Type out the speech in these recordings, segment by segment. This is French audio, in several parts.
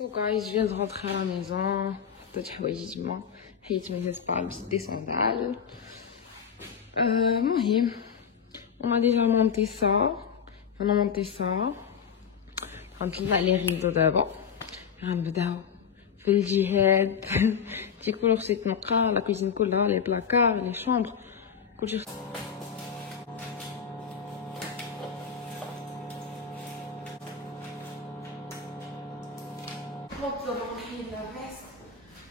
So guys, je viens de rentrer à la maison. Tout حوايجي تما. حيت mes espaces des sandales. المهم on a déjà monté ça. On a monté ça. غنطلع لي ريدو دابا. غنبداو في الجهاد. كل خصو يتنقى لا كوزين كلها لي بلاكار لي شومبر كلشي. نطلب نحيد لاباس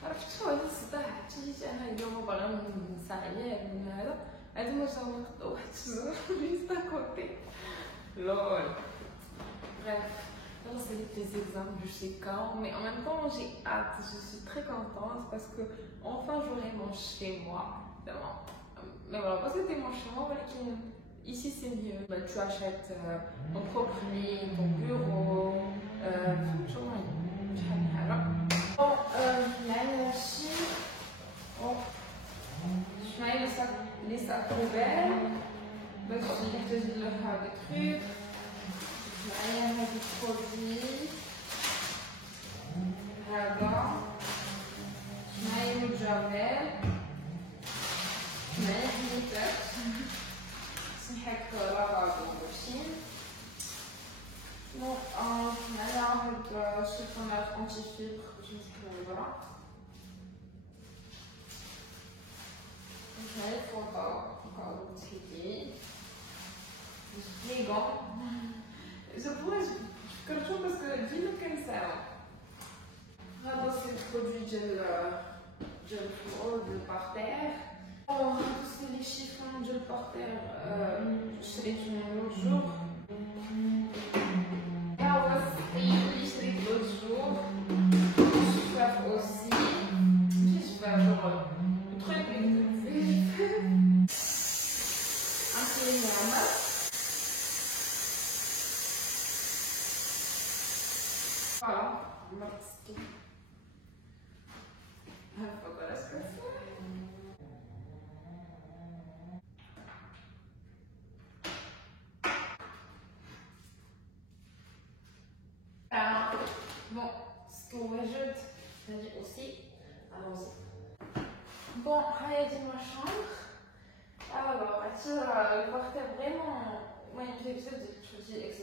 عرفت شو هذا الصداع جيت انا اليوم باغا نساعير من هذا ما جاو نقضوا واحد الشجر جيست كوتي lol bref alors c'est les examens je sais quand mais en même temps j'ai hâte je suis très contente parce que enfin j'aurai mon chez moi mais voilà parce que t'es mon chez moi voilà ici c'est mieux bah, tu achètes ton propre lit ton bureau bon معايا هادشي معايا لي ساك بوبيل باش نحتاج لها هاد الكروك معايا هاد البرودوي هذا معايا الجافيل معايا حنيتات سمحك لاكادو ماشي donc معايا هاد الشيفونات انتي فيبر باش نسحبو البرا معايا الفوطة تحيدي les gants. Je pourrais quelque chose parce que dis-le comme ça. Là, c'est le produit gel de par terre. Oh, c'est les chiffons gel par terre. Je l'ai utilisé l'autre jour. Là, on va essayer l'autre jour. Je vais aussi. Je vais avoir le truc. Un peu normal. Voilà, merci. Agora as pessoas. Bon, ce qu'on rajoute, c'est-à-dire aussi, allons-y. Bon, regardez ma chambre. Alors, le parterre vraiment, moi, j'ai besoin de choses, etc.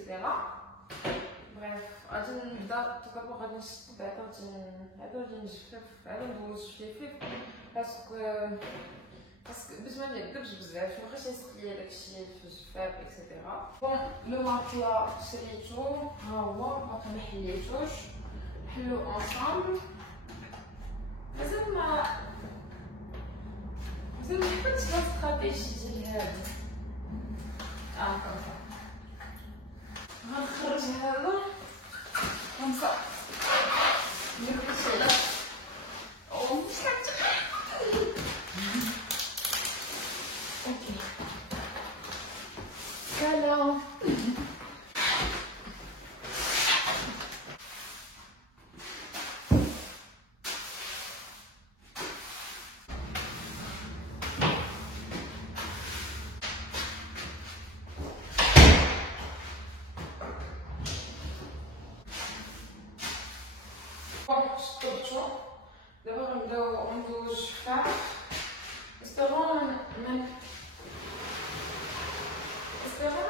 Bref, غادي نبدا دابا غادي نشد بعدا غادي نجفف غادي ندوز شويه فيه باسكو باش ما نعذبش بزاف مابغيتش نسقي داكشي في الجفاف اكسيتيرا. بون لو ماتلا شريتو ها هو باقي ما حليتوش نحلو انصامبل مازال ما حطيتش لا استراتيجي ديال هذا كومسا غنخرج هذا كومسا نركز على مش اوكي سلام شطبتو دابا غنبداو ندوزو الجفاف ما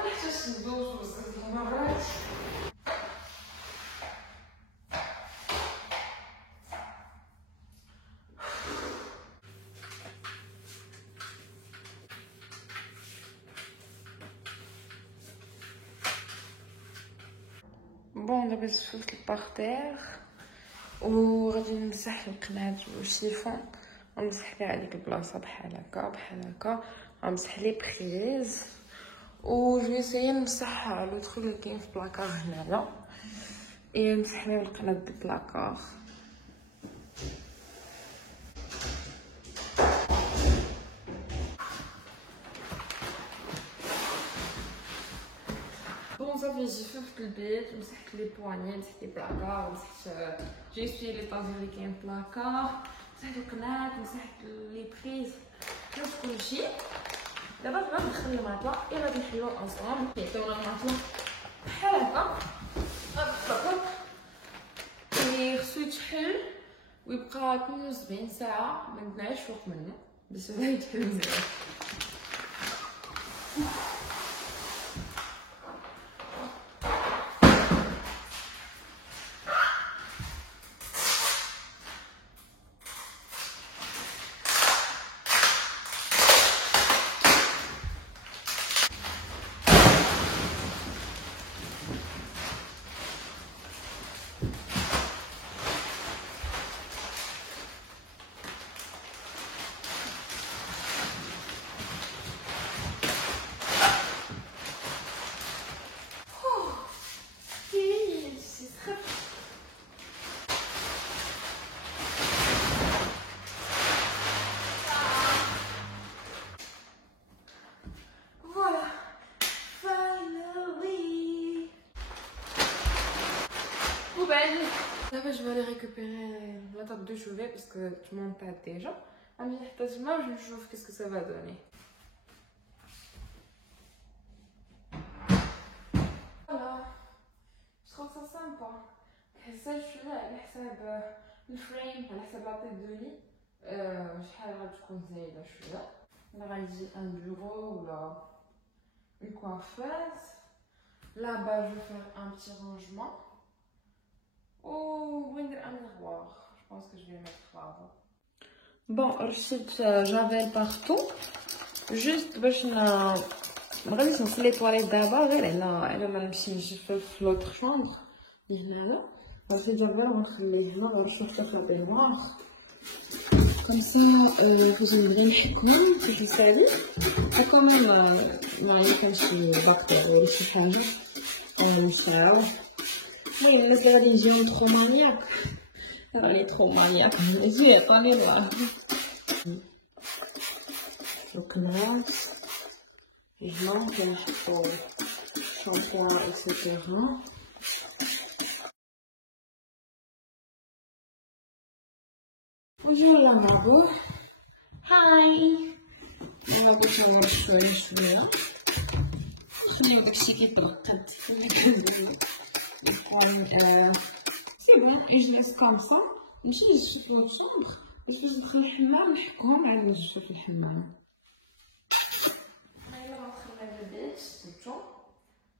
نحتاجش ندوزو بزاف د المرات بون دابا زففت البارتير وغادي نمسح القناع والشيفون غنمسح كاع هذيك البلاصه بحال هكا غنمسح لي بريز و جو اسيي نمسح لو تروك اللي كاين في البلاكار هنايا نمسح ليه القناع د البلاكار بون صافي جففت البيت مسحت لي بواني مسحت لي بلاكار مسحت جي اسويي لي طاجين اللي كاين في البلاكار مسحت القناع مسحت لي بريز درت كلشي دابا غندخل المعطله غادي نحلو انصامبل نعطيونا المعطله بحال هكا هوب هوب بقى 72 ساعة ما قدناش فوق منه بس هذا يتحل مزيان. Là, je vais aller récupérer la table de chevet parce que je m'en tâte déjà. Amir, moi je me chauffe, qu'est-ce que ça va donner. Voilà, je trouve ça sympa. Ça, je suis là, le frame, la tête de lit. On va utiliser un bureau ou une coiffeuse. Là-bas, je vais faire un petit rangement. Oh, un miroir. Je pense que je vais le mettre là-bas. Bon, je j'avais partout. Juste, je vais lancer les toilettes d'abord. Elle a même si je fais l'autre chambre. Il y en a là. Ensuite, j'avais entre les mains, je vais faire la baignoire. Comme ça, vous aurez une que je salis. Et quand même, il y a comme si bactéries, les chiffres, on sale. Mais les religions trop maniaques. Alors, elle est trop maniaque. Les yeux, pas les noirs. Je commence. Et je manque au shampoing, etc. Bonjour, lavabo. Hi. Lavabo, ça va شوية. خلينا داكشي كيترقد. C'est bon, et je laisse comme ça. نمشي نشوف لوط شومبر. باش ندخل الحمام نحكهم عاد نشوف في الحمام. أنا غندخل البيت شفتو.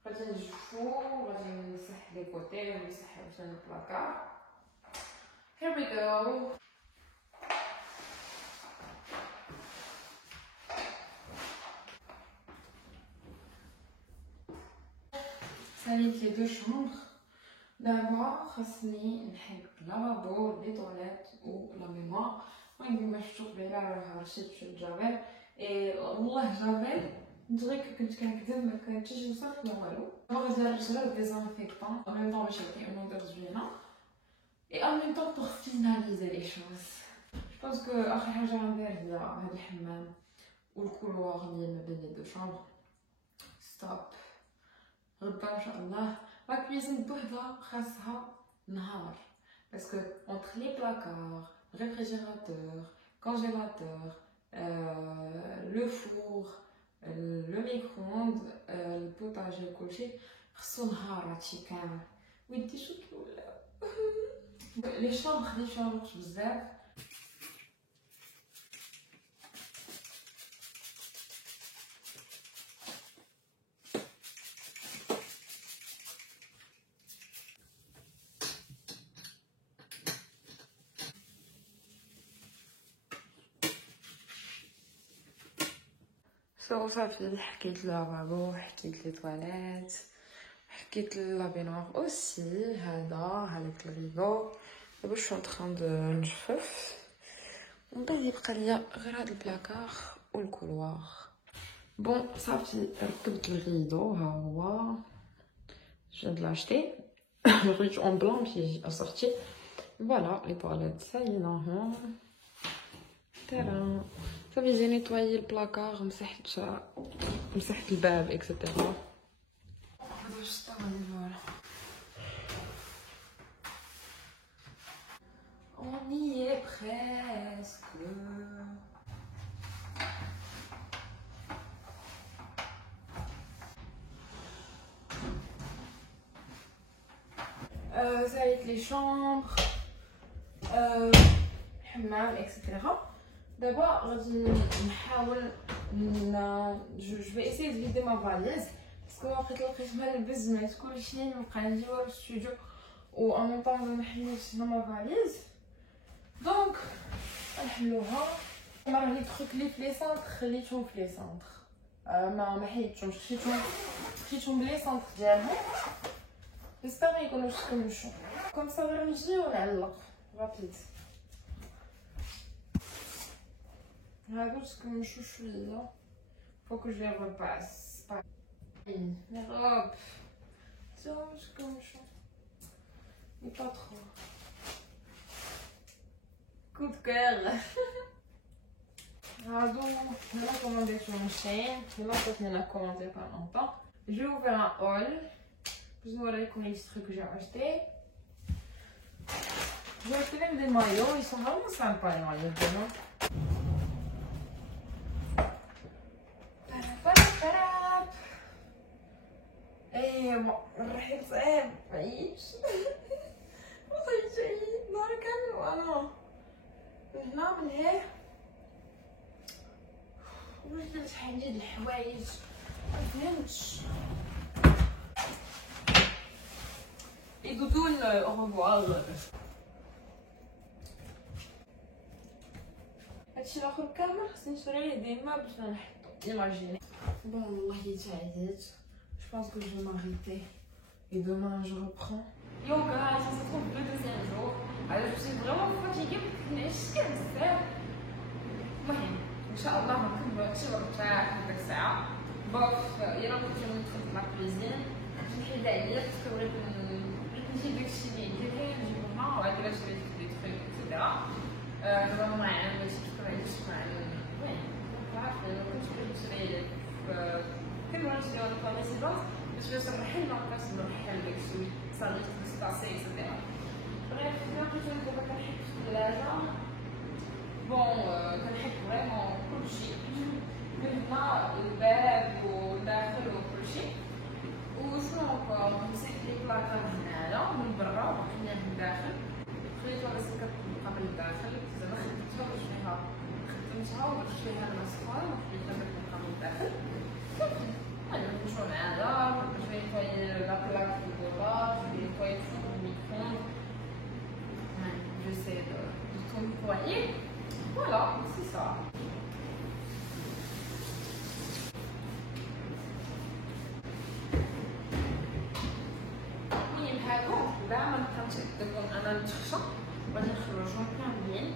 غادي نجفو غادي نمسح لي كوتي ونمسح عاوتاني البلاكار. Here we go. Salit les deux chambres. D'abord, خاصني نحك lavabo, les toilettes ou la baignoire. وين باش تشوف بلا راه رشيت في الجبل. Et والله جبل ندري كنت كنكذب ما كنتش نوصف لا والو. غادي نرجع ديزانفيكتون en même temps باش يعطي une odeur زوينه. Et en même temps pour finaliser les choses. Je pense que آخر حاجة غندير هي هاد الحمام والكولوار اللي ما بين les deux chambres. Stop. غدا ان شاء الله لا كويزين بوحدها خاصها نهار باسكو entre les placards, réfrigérateur, congélateur, le four, le micro-ondes, le potager كلشي خصو نهار هادشي كامل ودي شو كيولا لي شامبر خديت فيها وقت بزاف. صافي حكيت لافابو حكيت لي تواليت حكيت لا بينوار اوسي هذا هذاك الريدو دابا شو نتخان نجفف ومن بعد يبقى ليا غير هاد البلاكار والكولوار. بون صافي ركبت الريدو ها هو je viens de l'acheter le rideau en blanc puis assorti voilà les toilettes ça y est non ترى صافي j'ai nettoyé le placard مسحت الباب etc. On y est presque. Ça va être les chambres. الحمام اكسيتيرا. دابا غادي نحاول جو في اسيي دو فيدي ما فاليز باسكو لقيت مال البزمات كلشي مبقى عندي والو في الاستوديو و ان ميم طون ما حليتش هنا ما فاليز دونك نحلوها. راه لي تروك لي في لي سونطر خليتهم في لي سونطر ما حيدتهمش خليتهم بلي سونطر ديالهم. جيسبر ما يكونوش تكمشوا كوم سا غير نجي ونعلق رابيد. هادو تكمشوا شويه فوق جو لي ريباس مي روب تاو تكمشوا مي با ترو كود كور. هادو هنا كومونديتهم شين هنا عطاتني لا كوموندي با لونطون. جو اوفر ان اول باش نوريكم لي تروك جو acheté. J'ai acheté même des maillots, ils sont vraiment sympas les maillots de demain. ايه الرحيل صعيب معيش وصيت شهيد نهار كامل وانا من هنا من هيه وجدت شحال ندير الحوايج مفهمتش. لي دوطون اوغفوار. هادشي الاخر كامل خصني نشري ليه دي ماب باش نحطو. ايماجيني bon والله تعيت. Je pense que je vais m'arrêter et demain je reprends. Yo guys, on se retrouve le deuxième jour. Alors je suis vraiment fatiguée parce que je suis كنسال. المهم ان شاء الله نكمل شي وقت هذيك الساعه. بوف يلا كنت ندخل في لا كوزين نحيد عليا باسكو بغيت نجيب داكشي اللي يدير نجيبو معاه وعاد الا شريت دي تروك اكسيتيرا. دابا ما عنديش باسكو ما عنديش المهم عارفه لو كنت بغيت نشري كل مرة نشري الفوا بريسيدونت باش نصلح الماركات نروح داكشي صافي سباسي اكسيتيرا. بريف كنا بغيت دابا كنحب في الثلاجة بون كنحب فريمون كلشي من هنا الباب والداخل وكلشي. وشنو نقول مسحت لي بلاكار هنايا من برا وخليها من الداخل خليتها بس كتبقى من الداخل زعما خدمتها باش فيها خدمتها ودرت فيها المسخال وخليتها كتبقى من الداخل. غادي نمشيو معاها باش نيطوي لا بلاك في البوطاج نيطوي فوق الميكرووند j'essaie de tout nettoyer. Voilà, c'est ça. المهم هادو دائما كنتقدم انا نتخشى غادي نخرجهم كاملين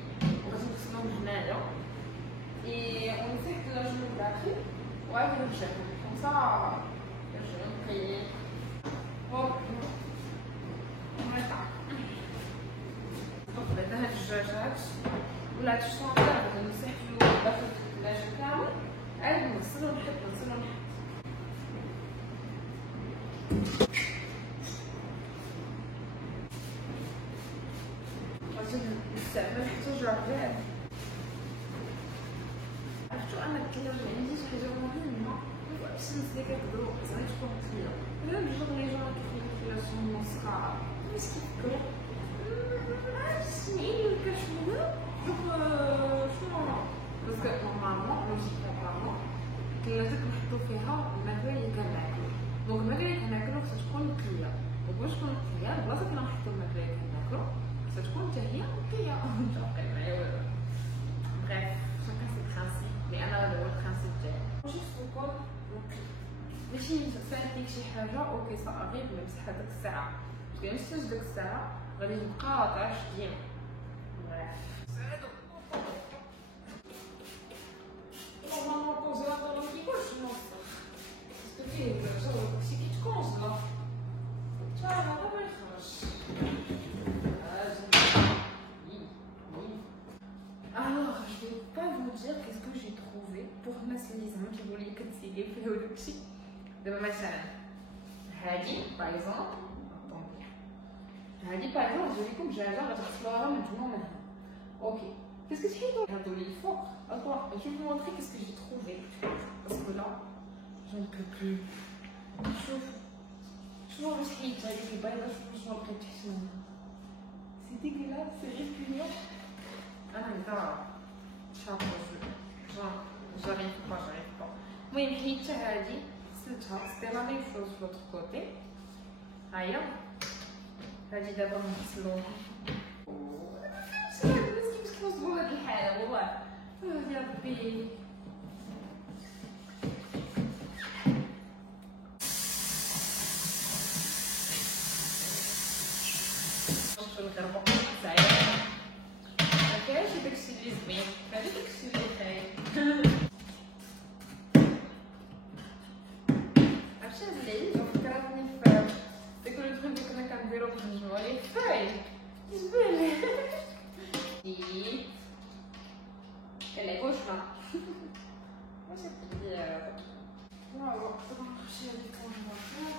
وغادي نغسلهم هنايا ونسيت لاجو الداخل وغادي نرجعهم كومسا نرجعو نقي هوب هكا. بعدا هاد الدجاجات ولا هاد الشونطة غادي نسحلو داخل الثلاجة كامل عاد نغسل ونحط نغسل ونحط. غادي نستعمل حتى جرجير. عرفتو انا الثلاجة عندي شي حاجة مهمة مفهمتش الناس لي كيقدرو زعما تكون مخلية ولا بجوج لي جون كيخليو الثلاجة مسكرة باش كيفكرو سمعيني الكشمير دوك شنو باسكو نورمالمون لوجيكمون بارلون كلاتك نحطو فيها الماكله اللي كناكلو دونك الماكله اللي كناكلو خصها تكون نقيه وباش تكون نقيه البلاصه فين نحطو الماكله اللي كناكلو خصها تكون حتى هي نقيه. متوقع معايا والو بغيف شاكا سي برانسيب مي انا هذا هو البرانسيب ديالي جوست تكون نقي ماشي فاتك شي حاجه اوكي سا اريف نمسح هذاك الساعه باش مشيتش ديك الساعه غادي نبقى طاش ديما. سعدو نورمالمون الكونجيلاتور ما كيكونش موصل باسكو فيه الجو داكشي كيتكونجلا حتى هذا ما يخرجش. Alors, je vais pas vous dire qu'est-ce que j'ai trouvé pour الناس اللي زعما كيقولوا لي كتسيلي فيه وداكشي. دابا مثلا هادي باغ اكزومبل هادي باغ اكزومبل جايبكم دجاجه غتغسلوها من هنا ومن هنا اوكي كيسكو تحيدو هادو لي الفوق اتوا je vais vous montrer qu'est-ce que j'ai trouvé parce que là j'en peux plus. شوفوا واش حيدت هاديك البيضه شوفوا شنو لقيت تحت منها سي ديغولاس سي ريبينيون انا نتا شاطر j'arrive pas المهم حيدتها هادي غسلتها سيتي لا ميم شوز في لوطخ كوتي هاهي هادي دابا نغسلوها كيفاش كنوصلوا لهاد الحاله والله يا ربي الغربه سعيده ما كاينش داكشي اللي زوين هذا داكشي اللي خايب عرفتي هاد العيد فكرتني في داك لو تخيب اللي كنا كنديرو في الجمعة لي فاي كيجبالي كنلعبو شنا واش هادي واو طبعا نخشي هادي الكونجيلاتور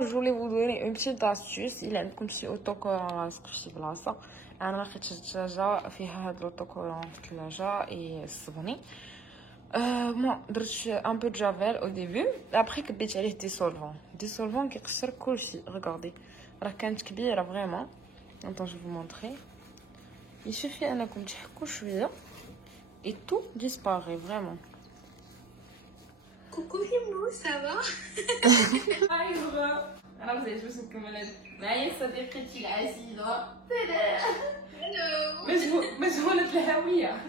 Je voulais vous donner une petite astuce. Il a comme si autocollant في بلاصه انا ما لقيتش الدجاجه فيها هاد الاوتوكولون في الثلاجه اي الصبني بون درت ان بو جافيل او ديبي ابري كبيت عليه ديسولفون كيقشر كلشي ريغاردي راه كانت كبيره فريمون انطون جو فو مونطري يشوفي انكم تحكوا شويه et tout disparaît vraiment. Coucou Himno, ça va? ايوه انا بغيت باش نكمل معايا صديقتي العزيزه مجهولة الهويه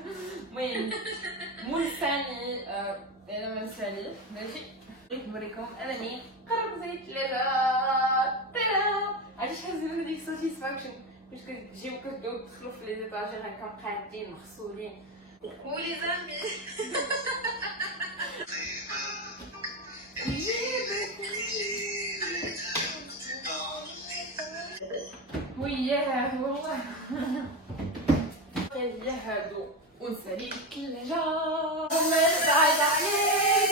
المهم مول سالي انا من سالي ماشي بغيت نوريكم انني قربت زي الثلاجه عرفتي شحال زوينه ديك ساتيسفاكشن باش كتجيو كتبداو تدخلوا في لي زيطاجير هكا مقادين مغسولين Coucou les amis. وياه والله يا هادو ونسالي الثلاجة وما بعد عليك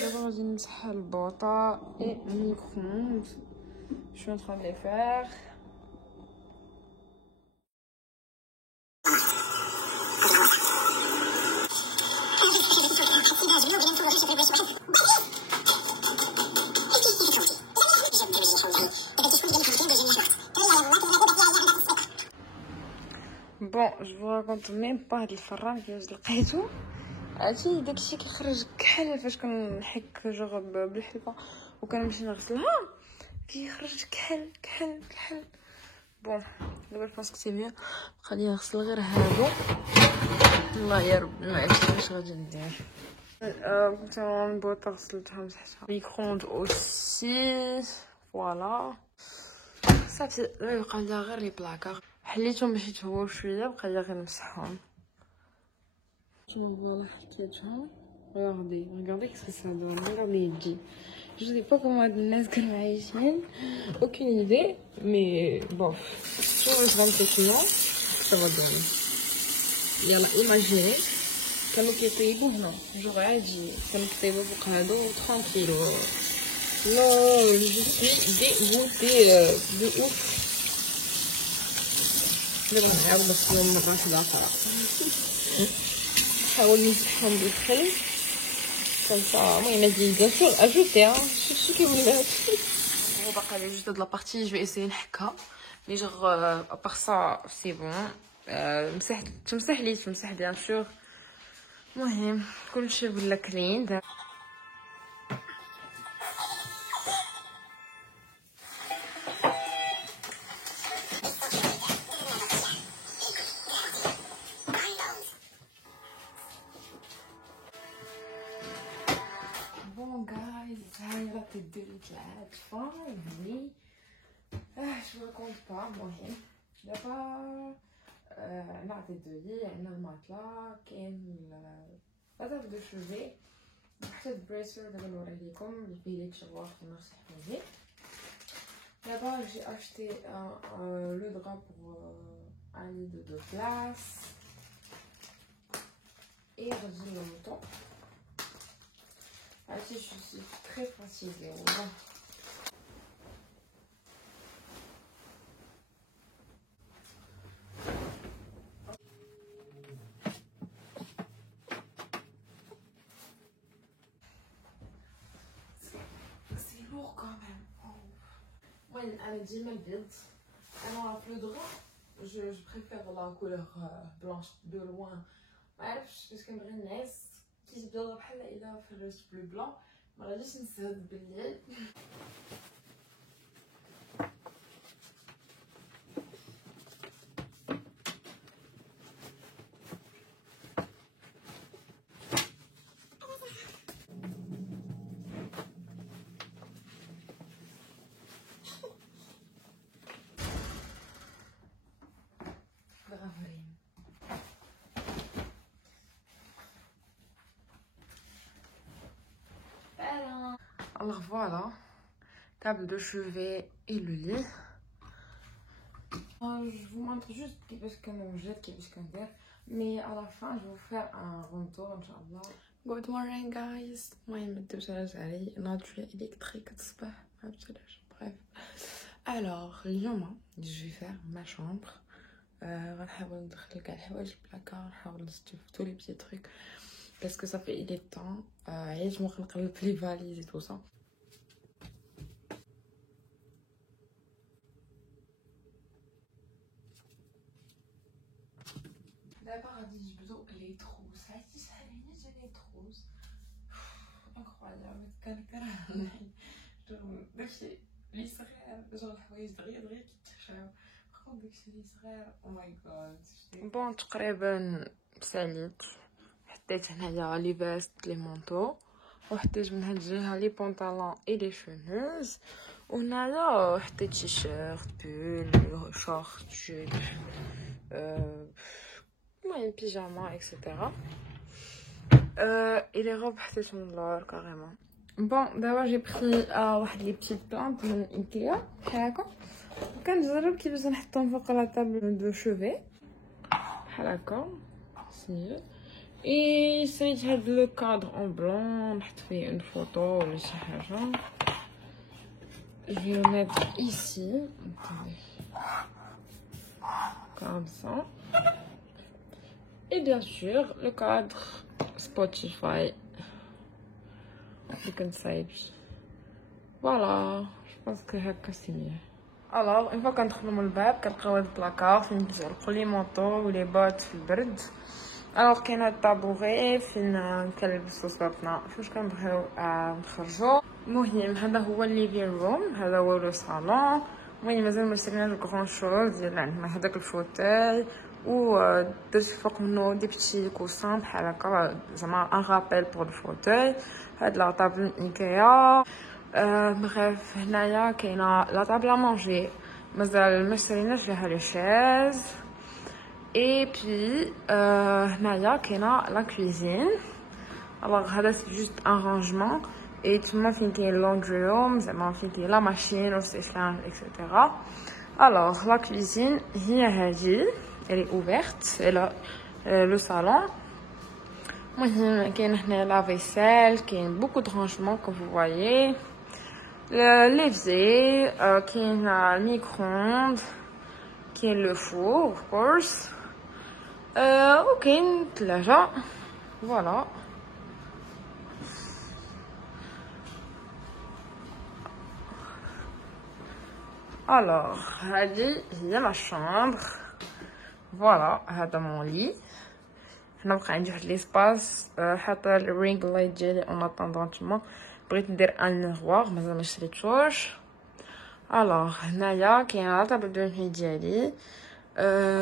دابا غادي نمسح البوطة et le micro-ondes. Je suis en train de les faire. بون جو فو راكونت ميم با هاد الفران كيفاش لقيتو عرفتي داكشي كيخرج كحل فاش كنحك جوغ بالحلفه وكنمشي نغسلها كيخرج كحل بون دابا بونسك سي ميو بقى لي نغسل غير هادو والله يا ربي ما عرفتش واش غادي ندير كنت نبوطه غسلتها مسحتها ميكرووند اوسي فوالا صافي بقى لي غير لي بلاكار حليتهم باش يتهووا شويه بقى لي غير نمسحهم فوالا حطيتهم regardez qu'est-ce que ça donne regardez يدي je sais pas comment هاد الناس كانوا عايشين aucune idée mais bon je vais rentrer maintenant ça va donner يلا imaginez كانوا كيطيبوا هنا جوغ عادي كانوا كيطيبوا فوق هادو ترانكيل لا جو سوي dégoûtée de ouf دابا نعاود نغسلهم مرة واحدة أخرى نحاول نمسحهم بالخل كنسا المهم هادي بيان سور اجوتي شفتي كي ولات باقا لي جوج د لا بارتي جو اسيي نحكها مي جوغ ابار سا سي بون تمسح بيان سور المهم كلشي ولا كلين Bon guys, هاي لا تديري طلعت فاينلي شو raconte pas المهم دابا نعطي الدولي عندنا الماطلا كاين لافاف دو شوفي حتى البريسور دابا نوريه لكم البيليت شواف كيما غتحتاجي دابا جي اشتي لو درا بور un lit de 2 places et غنجي للموطون je suis très fatiguée. المهم انا ديما البيض. انا في لو درا جو بريفير لا كولور بلانش دو لوان. ما عرفتش كيفاش كنبغي الناس كيتبداو بحال الا فرجت بلو بلون ما غاديش نسهد بالليل. Alors voilà, table de chevet et le lit. Je vous montre juste كيفاش كنوجد كيفاش كندير mais à la fin je vais vous faire un retour ان شاء الله. Good morning guys. المهم دوز علي ناضي électrique الصباح ما عرفتش علاش. Bref. Alors اليوم je vais faire ma chambre. غنحاول ندخل كاع الحوايج البلاكار نحاول نستف tous les petits trucs parce que ça fait il est temps. عييت ما كنقلب في لي فاليز et tout ça. دابا غادي نجبدو لي تروس. عرفتي شحال هنا جا لي تروس انكرويابل. كنكره داكشي لي صغير جوج الحوايج دغيا كيتحشاو خاص داكشي لي صغير. او ماي جاد. بون تقريبا ساليت. حطيت هنايا لي فيست لي مونطو وحطيت من هاد الجهه لي بونطالون اي لي شوميز وهنايا حطيت تيشيرت بول شورت جيب المهم بيجاما اكسيتيرا. اي لي روب حطيتهم للور كاريمون. بون دابا جي بخي واحد لي بتيت بلانت من ايكيا بحال هكا وكنجرب كيفاش نحطهم فوق لا طابل دو شوفي بحال هكا سميتو. اي سميت هاد لو كادر اون بلون نحط فيه اون فوتو ولا شي حاجه. Je vais le mettre ici. Attendez. Comme ça. Et bien sûr, le cadre Spotify. You can save. Voilà. Je pense que c'est mieux. Alors, une fois qu'on entre dans le bab, كنلقاو هاد البلاكار فين كنعلقوا لي مونطو ولي بوت في البرد. الوغ كاين هاد الطابوغي فين كنلبسو صوتنا فاش كنبغيو نخرجو. المهم هذا هو الليفين روم، هذا هو لو صالون. المهم مازال ما شريناش كغون شوز ديال عندنا هذاك الفوتاي و درت فوق منو دي بيتي كوسان بحال هكا زعما ان رابيل بور الفوتاي. هاد لا طابل من ايكيا. بغيف هنايا كاينه لا طابل ا مونجي مازال ما شريناش ليها لي شاز. اي بي هنايا كاينه لا كوزين. الوغ هذا سي جوست ان رانجمون et تما فين كاين لوندري روم زعما فين كاين لا ماشين و سيشان اكسيتيرا. الوغ لا كوزين هي هادي elle est ouverte et là le salon. المهم كاين هنا لا فيسيل كاين بوكو دو رانجمون كوم فو فوايي. ليفزي كاين الميكرووند كاين لو فور اوف كورس وكاين الثلاجه. فوالا. Alors, هذه هي لا شامبر. فوالا هذا مون لي. هنا بقى عندي واحد ليسباس حاطه الرينغ لايت ديالي اون اتوندون تما. بغيت ندير ان ميغوار مازال ما شريتوش. الوغ هنايا كاين لا طابل دو نوي ديالي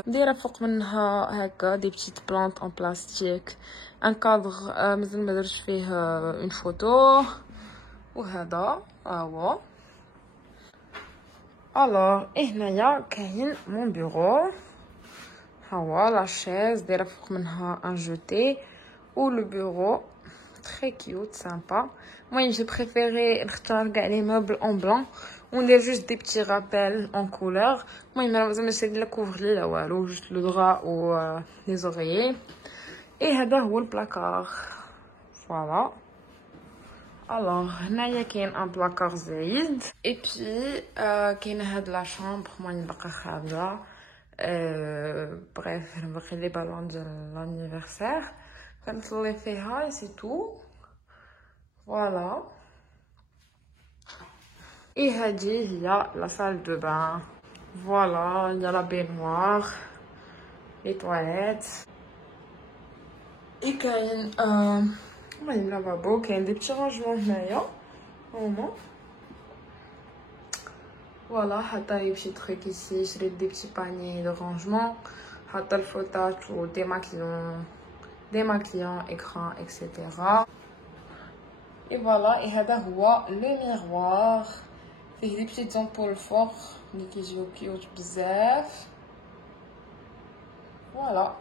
دايره فوق منها هكا دي بتيت بلانت اون بلاستيك. ان كادر مازال ما درتش فيه اون فوتو وهذا هو. الوغ هنايا كاين مون بيرو. ها هو لا شيز دايره فوق منها ان جوتي و لو بيرو تري كيوت سامبا. المهم جي بريفيري نختار كاع لي موبل اون بلون وندير جوست دي بتي رابيل اون كولور. المهم انا مازال ما شريت لا كوفرلي لا والو جوست لو درا و لي زوريي. اي هذا هو البلاكار. فوالا. الوغ هنايا كاين ان بلاكار زايد اي بي كاين هاد لا شامبر المهم باقا خابزه. بريف انا باقي لي بالون ديال لانيفرسير كنصلي فيها سي تو. فوالا. Et il y a la salle de bain. Voilà, il y a la baignoire, les toilettes. Et il y a un lavabo, il y a des petits rangements d'ailleurs. Voilà, il y a des petits trucs ici, des petits paniers de rangement. Il y a le fauteuil ou démaquillant, écran, etc. Et voilà, et هذا هو le miroir. فيه des petites ampoules fortes اللي كيجيو كيوت بزاف. Voilà.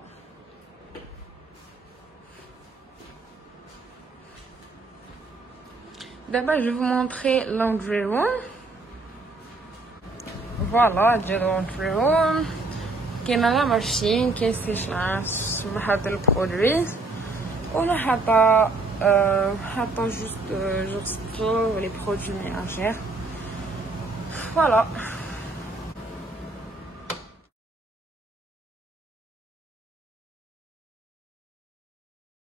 D'abord, je vais vous montrer laundry room. Voilà, le laundry room. Il y a la machine qui est séchage, le produit. On a juste les produits ménagers. Voilà.